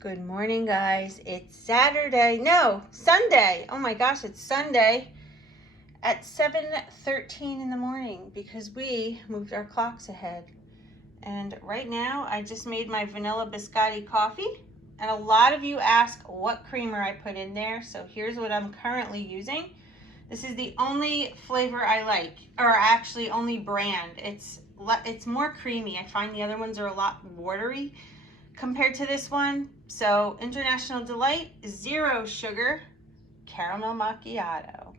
Good morning, guys. It's Saturday. No, Sunday. Oh my gosh, it's Sunday at 7:13 in the morning because we moved our clocks ahead. And right now, I just made my vanilla biscotti coffee. And a lot of you ask what creamer I put in there. So here's what I'm currently using. This is the only flavor I like, or actually only brand. It's more creamy. I find the other ones are a lot watery compared to this one. So International Delight, 0 sugar, caramel macchiato.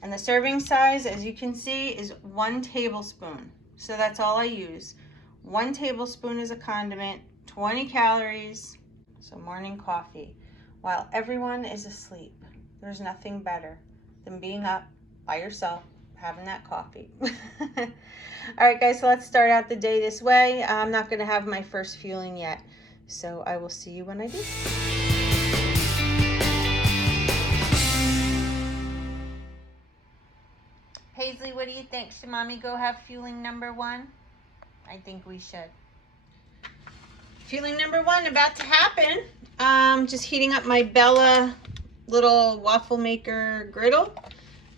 And the serving size, as you can see, is 1 tablespoon. So that's all I use. 1 tablespoon is a condiment, 20 calories. So morning coffee. While everyone is asleep, there's nothing better than being up by yourself, having that coffee. All right, guys, so let's start out the day this way. I'm not gonna have my first fueling yet. So I will see you when I do. Paisley, what do you think? Should mommy go have fueling number 1? I think we should. Fueling number 1 about to happen. Just heating up my Bella little waffle maker griddle.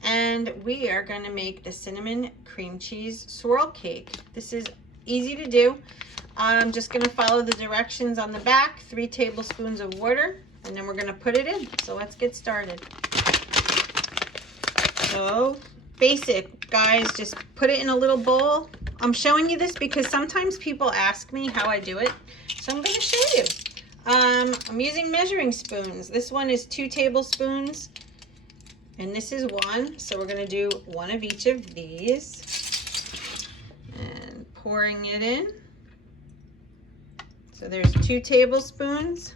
And we are gonna make the cinnamon cream cheese swirl cake. This is easy to do. I'm just gonna follow the directions on the back, 3 tablespoons of water, and then we're gonna put it in. So let's get started. So basic, guys, just put it in a little bowl. I'm showing you this because sometimes people ask me how I do it. So I'm gonna show you. I'm using measuring spoons. This one is 2 tablespoons, and this is 1. So we're gonna do 1 of each of these. And pouring it in. So there's 2 tablespoons.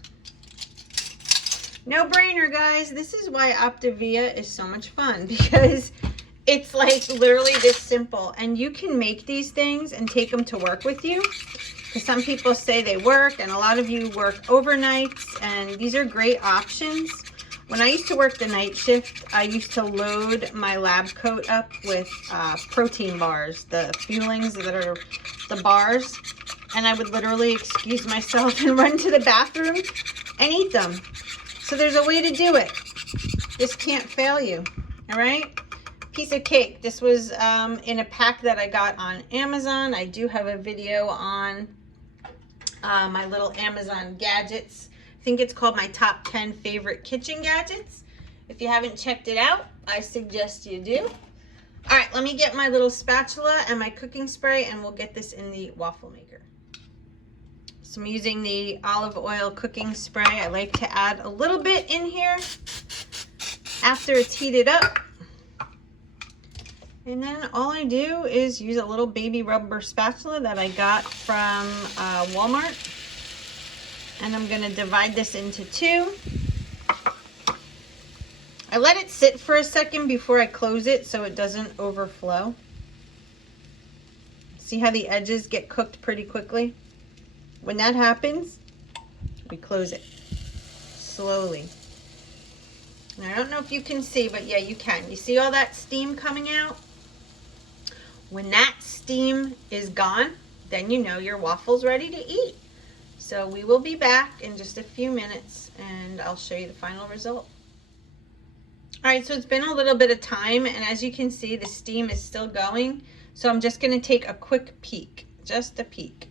No brainer, guys. This is why Optavia is so much fun, because it's like literally this simple. And you can make these things and take them to work with you. Because some people say they work, and a lot of you work overnights, and these are great options. When I used to work the night shift, I used to load my lab coat up with protein bars, the fuelings that are the bars. And I would literally excuse myself and run to the bathroom and eat them. So there's a way to do it. This can't fail you, all right? Piece of cake. This was in a pack that I got on Amazon. I do have a video on my little Amazon gadgets. I think it's called my top 10 favorite kitchen gadgets. If you haven't checked it out, I suggest you do. All right, let me get my little spatula and my cooking spray, and we'll get this in the waffle maker. So I'm using the olive oil cooking spray. I like to add a little bit in here after it's heated up. And then all I do is use a little baby rubber spatula that I got from Walmart. And I'm gonna divide this into 2. I let it sit for a second before I close it so it doesn't overflow. See how the edges get cooked pretty quickly? When that happens, we close it slowly. And I don't know if you can see, but yeah, you can. You see all that steam coming out? When that steam is gone, then you know your waffle's ready to eat. So we will be back in just a few minutes, and I'll show you the final result. All right, so it's been a little bit of time, and as you can see, the steam is still going. So I'm just gonna take a quick peek, just a peek.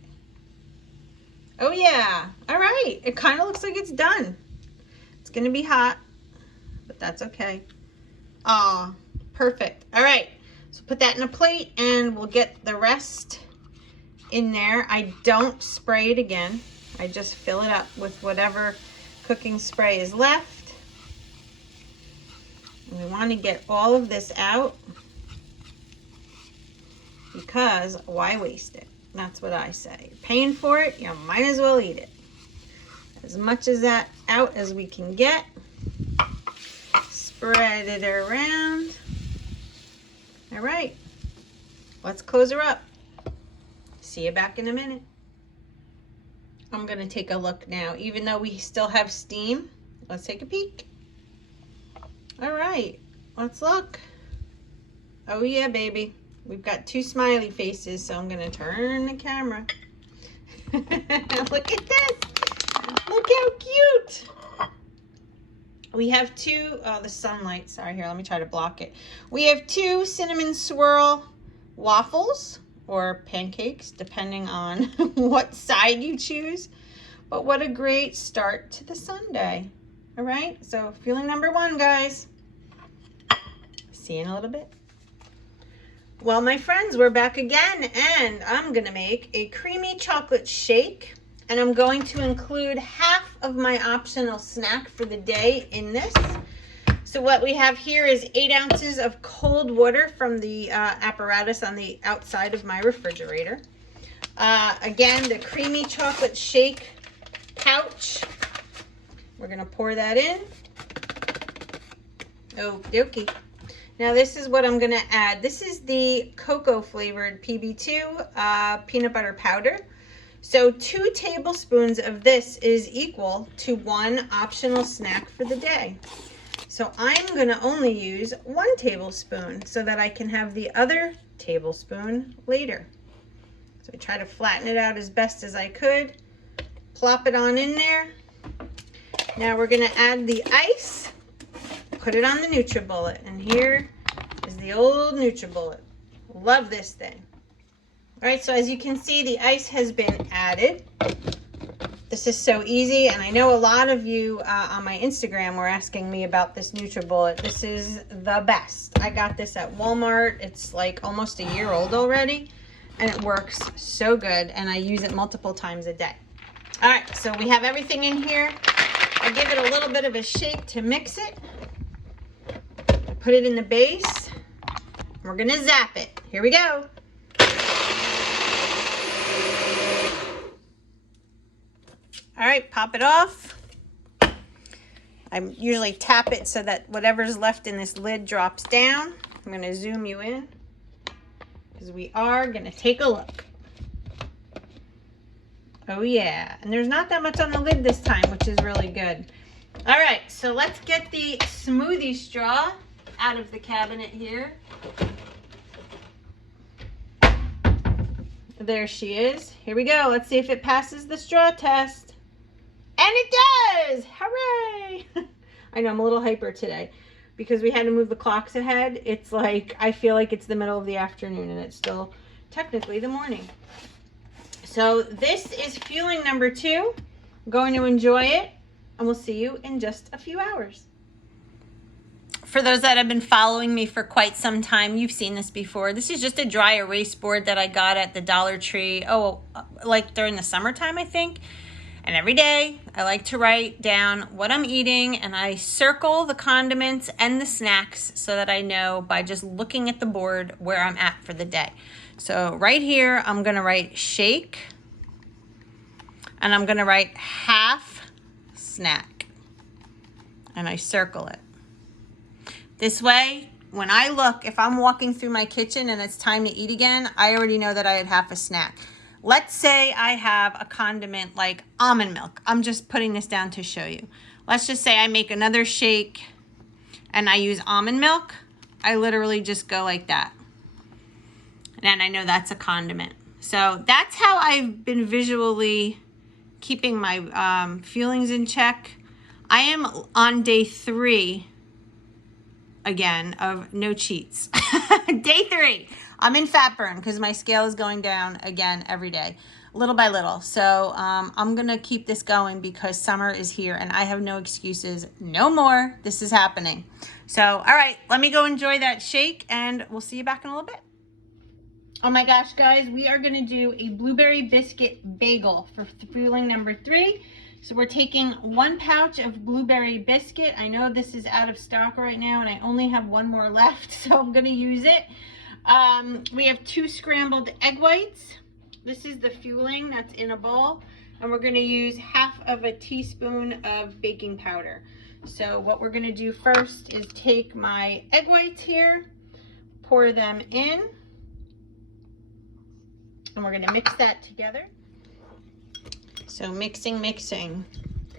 Oh yeah, all right. It kind of looks like it's done. It's gonna be hot, but that's okay. Ah, perfect. All right, so put that in a plate and we'll get the rest in there. I don't spray it again. I just fill it up with whatever cooking spray is left. And we want to get all of this out because why waste it? That's what I say. You're paying for it, you might as well eat it. As much of that out as we can get. Spread it around. All right, let's close her up. See you back in a minute. I'm gonna take a look now. Even though we still have steam, let's take a peek. All right, let's look. Oh yeah, baby. We've got 2 smiley faces, so I'm gonna turn the camera. Look at this. Look how cute. We have two, the sunlight, sorry, here, let me try to block it. We have two cinnamon swirl waffles or pancakes, depending on what side you choose. But what a great start to the Sunday. All right, so fueling number 1, guys. See you in a little bit. Well, my friends, we're back again, and I'm gonna make a creamy chocolate shake, and I'm going to include half of my optional snack for the day in this. So what we have here is 8 ounces of cold water from the apparatus on the outside of my refrigerator. Again, the creamy chocolate shake pouch. We're gonna pour that in. Okie dokie. Now this is what I'm gonna add. This is the cocoa flavored PB2 peanut butter powder. So 2 tablespoons of this is equal to 1 optional snack for the day. So I'm gonna only use 1 tablespoon so that I can have the other tablespoon later. So I try to flatten it out as best as I could. Plop it on in there. Now we're gonna add the ice. Put it on the NutriBullet, and here is the old NutriBullet. Love this thing. All right, so as you can see, the ice has been added. This is so easy, and I know a lot of you on my Instagram were asking me about this NutriBullet. This is the best. I got this at Walmart. It's like almost a year old already, and it works so good, and I use it multiple times a day. All right, so we have everything in here. I give it a little bit of a shake to mix it. Put it in the base. We're gonna zap it. Here we go. All right, pop it off. I usually tap it so that whatever's left in this lid drops down. I'm gonna zoom you in because we are gonna take a look. Oh yeah, and there's not that much on the lid this time, which is really good. All right, so let's get the smoothie straw out of the cabinet here. There she is. Here we go. Let's see if it passes the straw test. And it does! Hooray! I know I'm a little hyper today because we had to move the clocks ahead. It's like, I feel like it's the middle of the afternoon and it's still technically the morning. So this is fueling number 2. I'm going to enjoy it, and we'll see you in just a few hours. For those that have been following me for quite some time, you've seen this before. This is just a dry erase board that I got at the Dollar Tree, like during the summertime, I think. And every day I like to write down what I'm eating, and I circle the condiments and the snacks so that I know by just looking at the board where I'm at for the day. So right here, I'm gonna write shake, and I'm gonna write half snack, and I circle it. This way, when I look, if I'm walking through my kitchen and it's time to eat again, I already know that I had half a snack. Let's say I have a condiment like almond milk. I'm just putting this down to show you. Let's just say I make another shake and I use almond milk. I literally just go like that. And I know that's a condiment. So that's how I've been visually keeping my feelings in check. I am on day 3 again of no cheats. Day 3. I'm in fat burn because my scale is going down again every day, little by little. So I'm gonna keep this going because summer is here and I have no excuses. No more. This is happening. So, all right, let me go enjoy that shake and we'll see you back in a little bit. Oh my gosh, guys, we are gonna do a blueberry biscuit bagel for fueling number 3. So we're taking 1 pouch of blueberry biscuit. I know this is out of stock right now and I only have 1 more left, so I'm gonna use it. We have 2 scrambled egg whites. This is the fueling that's in a bowl. And we're gonna use half of a teaspoon of baking powder. So what we're gonna do first is take my egg whites here, pour them in, and we're gonna mix that together. So mixing.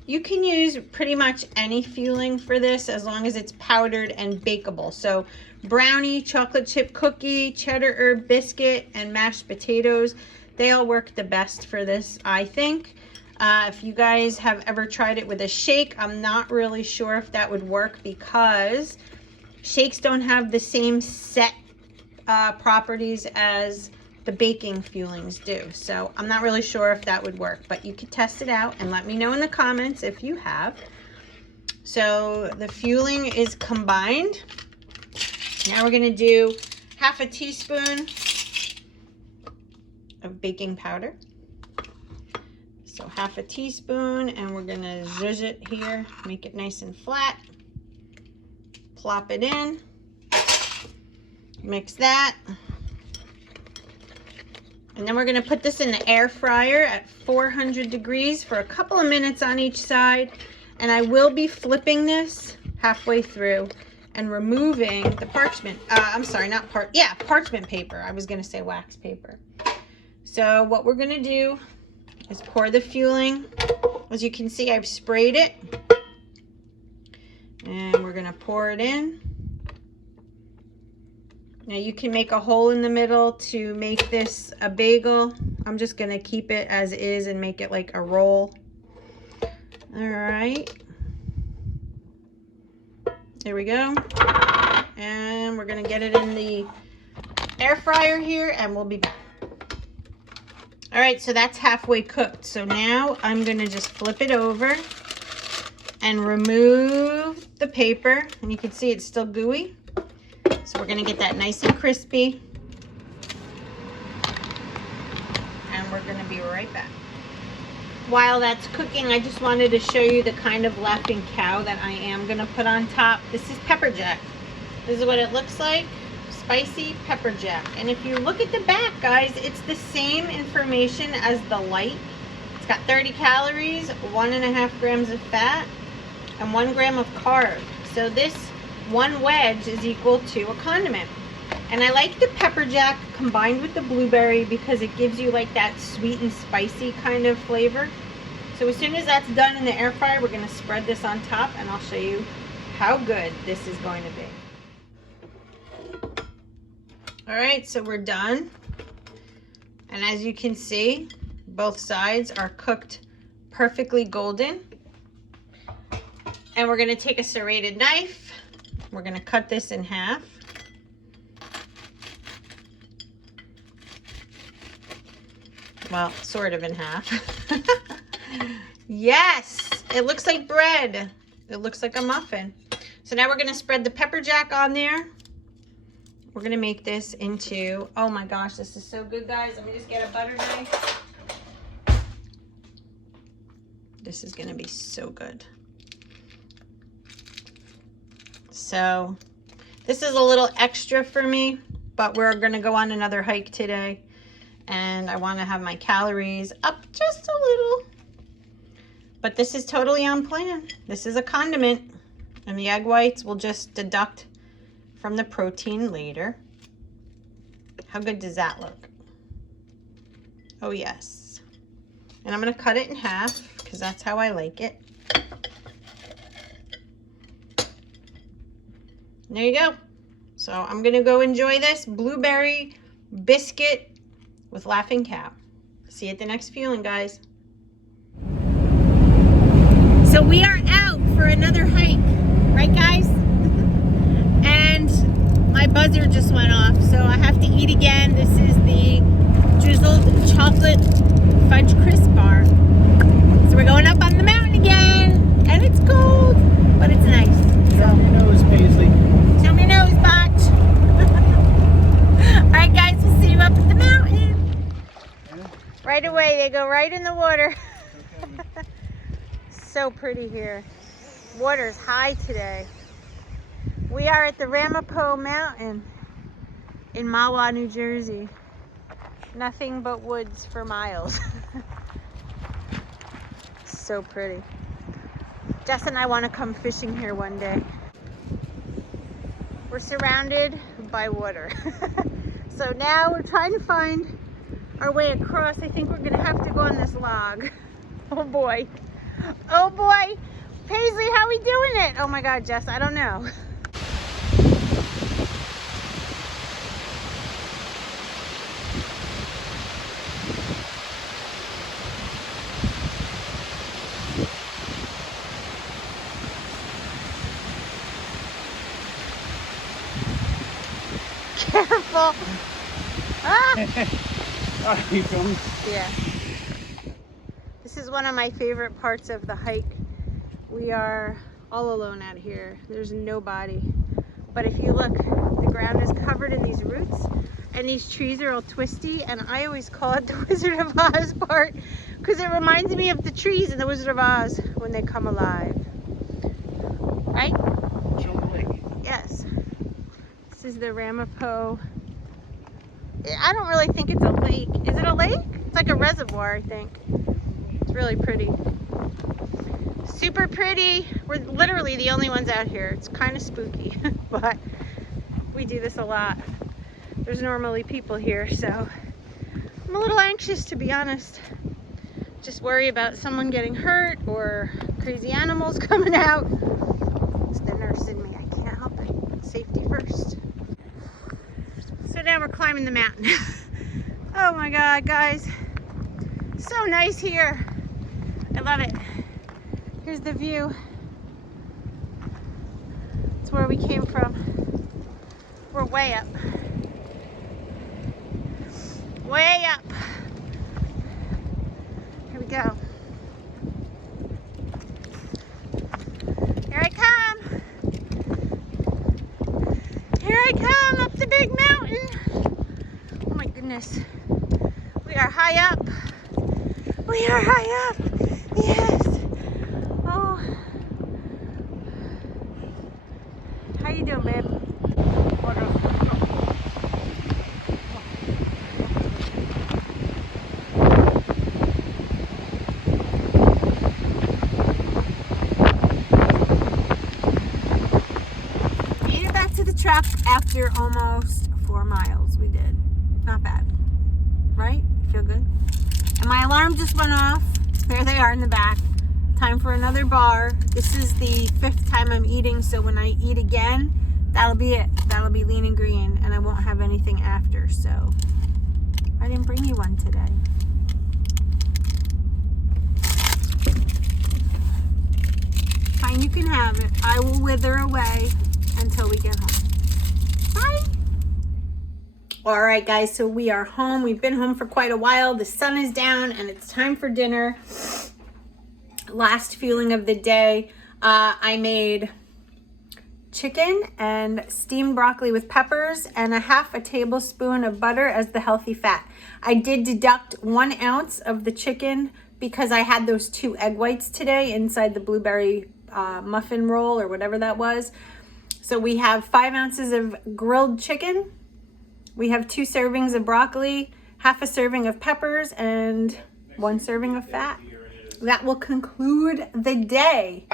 You can use pretty much any fueling for this as long as it's powdered and bakeable. So brownie, chocolate chip cookie, cheddar herb biscuit, and mashed potatoes, they all work the best for this, I think. If you guys have ever tried it with a shake, I'm not really sure if that would work because shakes don't have the same set properties as the baking fuelings do. So I'm not really sure if that would work, but you could test it out and let me know in the comments if you have. So the fueling is combined. Now we're gonna do half a teaspoon of baking powder. So half a teaspoon, and we're gonna zhuzh it here, make it nice and flat. Plop it in, mix that. And then we're gonna put this in the air fryer at 400 degrees for a couple of minutes on each side. And I will be flipping this halfway through and removing the parchment, parchment paper. I was gonna say wax paper. So what we're gonna do is pour the fueling. As you can see, I've sprayed it. And we're gonna pour it in. Now you can make a hole in the middle to make this a bagel. I'm just gonna keep it as is and make it like a roll. All right. There we go. And we're gonna get it in the air fryer here and we'll be back. All right, so that's halfway cooked. So now I'm gonna just flip it over and remove the paper. And you can see it's still gooey. So we're gonna get that nice and crispy. And we're gonna be right back. While that's cooking, I just wanted to show you the kind of laughing cow that I am gonna put on top. This is pepper jack. This is what it looks like. Spicy pepper jack. And if you look at the back, guys, it's the same information as the light. It's got 30 calories, 1.5 grams of fat, and 1 gram of carb. So this one wedge is equal to a condiment. And I like the pepper jack combined with the blueberry because it gives you like that sweet and spicy kind of flavor. So as soon as that's done in the air fryer, we're gonna spread this on top and I'll show you how good this is going to be. All right, so we're done. And as you can see, both sides are cooked perfectly golden. And we're gonna take a serrated knife. We're gonna cut this in half. Well, sort of in half. Yes, it looks like bread. It looks like a muffin. So now we're gonna spread the pepper jack on there. We're gonna make this into, oh my gosh, this is so good, guys. Let me just get a butter knife. This is gonna be so good. So this is a little extra for me, but we're gonna go on another hike today and I wanna have my calories up just a little. But this is totally on plan. This is a condiment and the egg whites will just deduct from the protein later. How good does that look? Oh yes. And I'm gonna cut it in half because that's how I like it. There you go. So I'm gonna go enjoy this blueberry biscuit with Laughing Cow. See you at the next fueling, guys. So we are out for another hike, right guys? And my buzzer just went off, so I have to eat again. This is the drizzled chocolate fudge crisp bar. So we're going up on the mountain again, and it's cold, but it's nice. Turn your nose, Paisley. Turn your nose, Botch. All right, guys, we'll see you up at the mountain. Yeah. Right away, they go right in the water. So pretty here. Water's high today. We are at the Ramapo Mountain in Mahwah, New Jersey. Nothing but woods for miles. So pretty. Jess and I want to come fishing here one day. We're surrounded by water. So now we're trying to find our way across. I think we're gonna have to go on this log. Oh boy. Oh boy. Paisley, how are we doing it? Oh my God, Jess, I don't know. careful. Ah! Oh, you filming? Yeah. This is one of my favorite parts of the hike. We are all alone out here. There's nobody. But if you look, the ground is covered in these roots and these trees are all twisty, and I always call it the Wizard of Oz part because it reminds me of the trees in the Wizard of Oz when they come alive. Right? Yes. This is the Ramapo. I don't really think it's a lake. Is it a lake? It's like a reservoir, I think. It's really pretty. Super pretty. We're literally the only ones out here. It's kind of spooky, but we do this a lot. There's normally people here, so I'm a little anxious, to be honest. Just worry about someone getting hurt or crazy animals coming out. It's the nurse in me. I can't help it. Safety first. So now we're climbing the mountain. Oh my God, guys. So nice here. I love it. Here's the view. It's where we came from. We're way up. Way up. Here we go. Here I come. Here I come up the big mountain. Oh my goodness. We are high up. We are high up. Yes. Oh. How you doing, babe? Made it back to the truck after almost 4 miles. We did. Not bad. Right? Feel good? And my alarm just went off. There they are in the back. Time for another bar. This is the 5th time I'm eating, so when I eat again, that'll be it. That'll be lean and green, and I won't have anything after, so I didn't bring you one today. Fine, you can have it. I will wither away until we get home. Bye. All right, guys, so we are home. We've been home for quite a while. The sun is down, and it's time for dinner. Last fueling of the day. I made chicken and steamed broccoli with peppers and a half a tablespoon of butter as the healthy fat. I did deduct 1 ounce of the chicken because I had those 2 egg whites today inside the blueberry muffin roll or whatever that was. So we have 5 ounces of grilled chicken. We have 2 servings of broccoli, half a serving of peppers, and 1 serving of fat. That will conclude the day.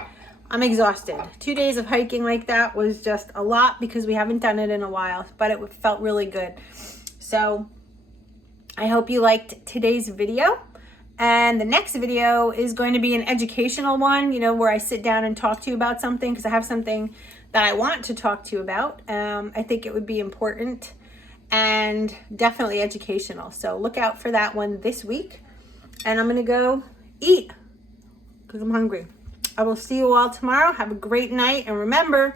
I'm exhausted. 2 days of hiking like that was just a lot because we haven't done it in a while, but it felt really good. So I hope you liked today's video. And the next video is going to be an educational one, you know, where I sit down and talk to you about something because I have something that I want to talk to you about. I think it would be important and definitely educational. So look out for that one this week. And I'm going to go eat because I'm hungry. I will see you all tomorrow. Have a great night. And remember,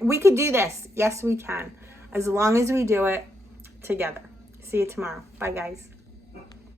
we could do this. Yes, we can. As long as we do it together. See you tomorrow. Bye, guys.